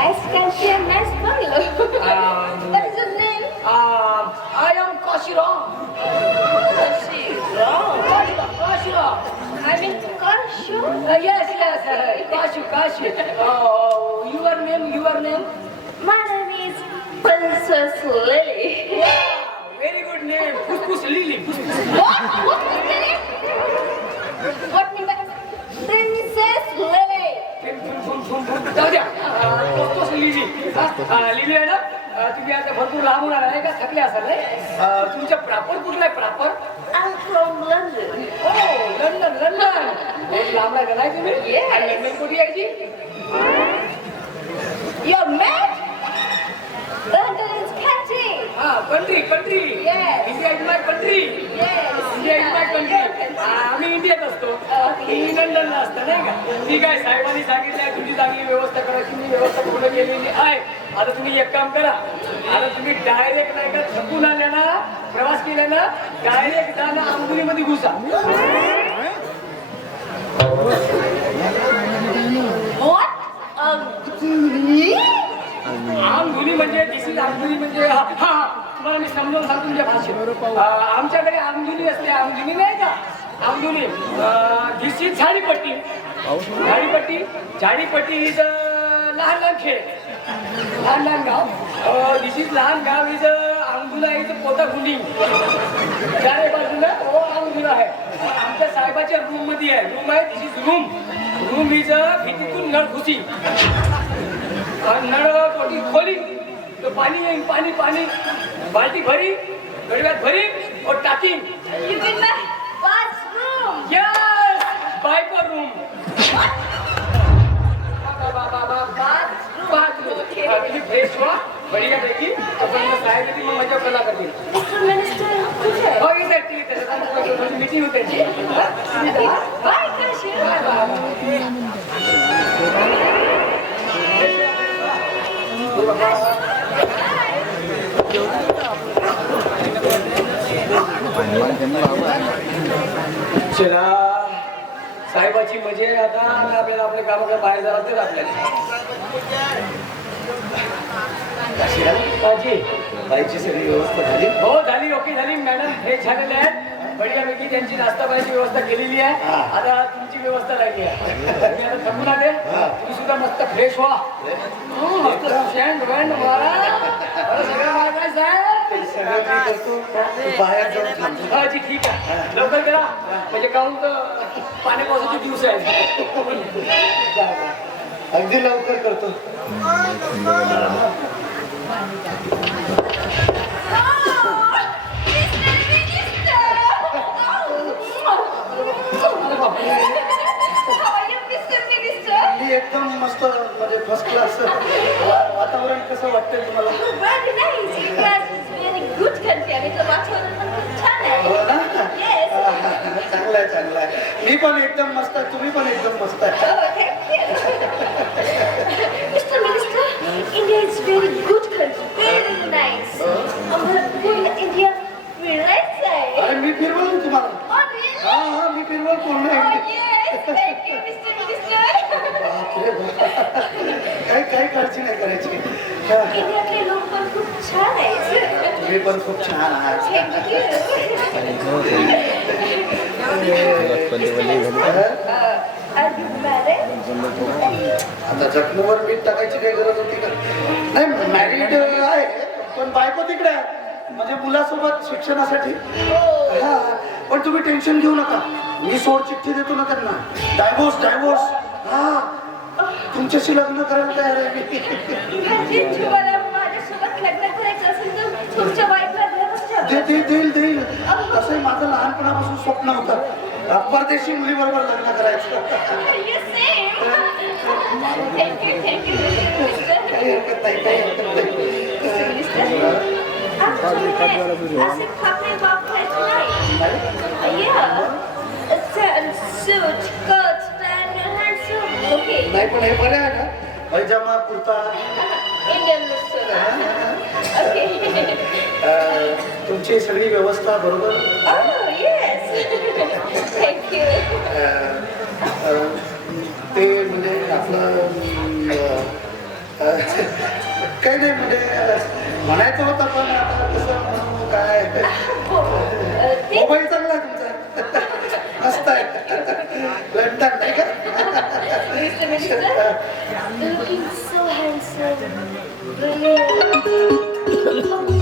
Nice country and nice bungalow. What is your name? I am Kashiram. Kashiram. I mean Kashu. Yes, Kashu. Your name? My name is Princess Lily. Very good name. Puspus Lily. What? What is the name? What name? Princess Lily. जाऊ द्या. पुस्पूस lily. Lily आहे ना? तुम्ही आता भरपूर लांबून आला आहे का? थकले असाल नाही? तुमच्या प्रॉपर कुठला आहे proper? I'm from London. London. बहुत लांब आहे का नाही तुम्ही? Yes. आणि लंडन कुठे यायची? You're mad? London is country. Country. Yes. India is my country. Yes. India is my country. आम्ही इंडियात असतो. तुम्ही लंडनला असता नाही का? ठीक आहे, साहेबांनी सांगितलंय तुमची चांगली व्यवस्था करायची. मी व्यवस्था पूर्ण केलेली आहे. आता तुम्ही एक काम करा. आता तुम्ही डायरेक्ट नाही का थकून आल्या ना, प्रवास केला ना, डायरेक्ट जाणं आंबुलीमध्ये घुसा. What? आंबुली म्हणजे दिसी आंबुली म्हणजे तुम्हाला मी समजावून सांगतो तुमच्या भाषेत. आमच्याकडे आमजुनी असते. आमजुनी नाही का? आमजुनी दिस इज झाडीपट्टी. झाडीपट्टी इज लहान खेळ. लहान गाव. दिस इज लहान गाव इज आंबुला इज पोटागुंडी. चारे बाजूला आंबुला आहे. आमच्या साहेबाच्या रूम मध्ये आहे. रूम आहे. दिस इज रूम इज भीतीतून नळ घुसी. नळ पोटी खोली तो पाणी येईल. पाणी बाल्टी भरी, गडव्यात भरी और टाकी. You mean my bathroom? Yes, बायको रूम. तुम्ही फ्रेश व्हा बढिया पैकी. तोपर्यंत साहेब येतील, मग मजा कला करतील. Mr. Minister, कुठे आहे? हो येतात मीटिंग होते. Bye, Kashu. चला, साहेबाची मजा आहे आता. आपल्याला आपल्या कामाकडे बाहेर जायला तर आपल्याला बाईची सगळी व्यवस्था झाली. हो झाली. ओके झाली. मॅडम फ्रेश झालेले आहेत. बढियापैकी त्यांची नाश्ता पाण्याची व्यवस्था केलेली आहे. आता तुमची व्यवस्था राहिली आहे. तुम्ही आता थकून आले. तुम्ही सुद्धा मस्त फ्रेश व्हा. मस्त शँड वँड मारा. सगळं मला काय साहेब सगळं मी करतो. तू बाहेर जाऊन थांबतो. हा जी ठीक आहे. लवकर करा म्हणजे काहून तर पाणी पावसाचे दिवस आहेत. अगदी लवकर करतो. मी एकदम मस्त म्हणजे फर्स्ट क्लास. वातावरण कसं वाटतंय तुम्हाला? Very nice. India is very good country. आणि इथलं वातावरण पण खूप छान आहे. हो ना? Yes. चांगलं आहे. मी पण एकदम मस्त आहे. तुम्ही पण एकदम मस्त आहे. Oh, thank you. Mr. Minister, India is very good country. Very nice. आम्हाला पूर्ण इंडिया फिरायचं आहे. अरे मी फिरवल ना तुम्हाला. Oh, really? हा मी फिरवल पूर्ण. Oh, yes. Thank you, Mr. Minister. बापरे बाप. काही काळजी नाही करायची. इंडियातले लोक पण खूप छान आहेत. तुम्ही पण खूप छान आहात. Thank you. Are you married? आता जखमेवर मीठ टाकायची काही गरज होती का? नाही, मॅरिड आहे पण बायको तिकडे आहे. म्हणजे मुलासोबत शिक्षणासाठी. हा, पण तुम्ही टेन्शन घेऊ नका. मी सोड चिठ्ठी देतो ना त्यांना. डायव्होर्स. हा, तुमच्याशी लग्न करायला तयार आहे मी. म्हणजे तुम्हाला माझ्यासोबत लग्न करायचं असेल तर तुमच्या वाईफला घरच ठेवा. देईल. तसंही माझं लहानपणापासून स्वप्न होतं परदेशी मुलीबरोबर लग्न करायचं. You same. Thank you, Mr. Minister. काही हरकत नाही. Mr. Minister, actually, as if Kapil Bappa tonight. Yeah. Suit, coat, and handsome. Okay. नाही पण हे बरं आहे ना. Pyjama kurta. Indian look. Okay. तुमची सगळी व्यवस्था बरोबर. Oh, yes. Thank you. ते म्हणजे आपलं काही नाही म्हणजे म्हणायचं होतं पण आता कसं म्हणू काय ते मोबाईल चांगला आहे तुमचा मस्त आहे लंडन नाही का Mr. Minister, looking so handsome. Brilliant.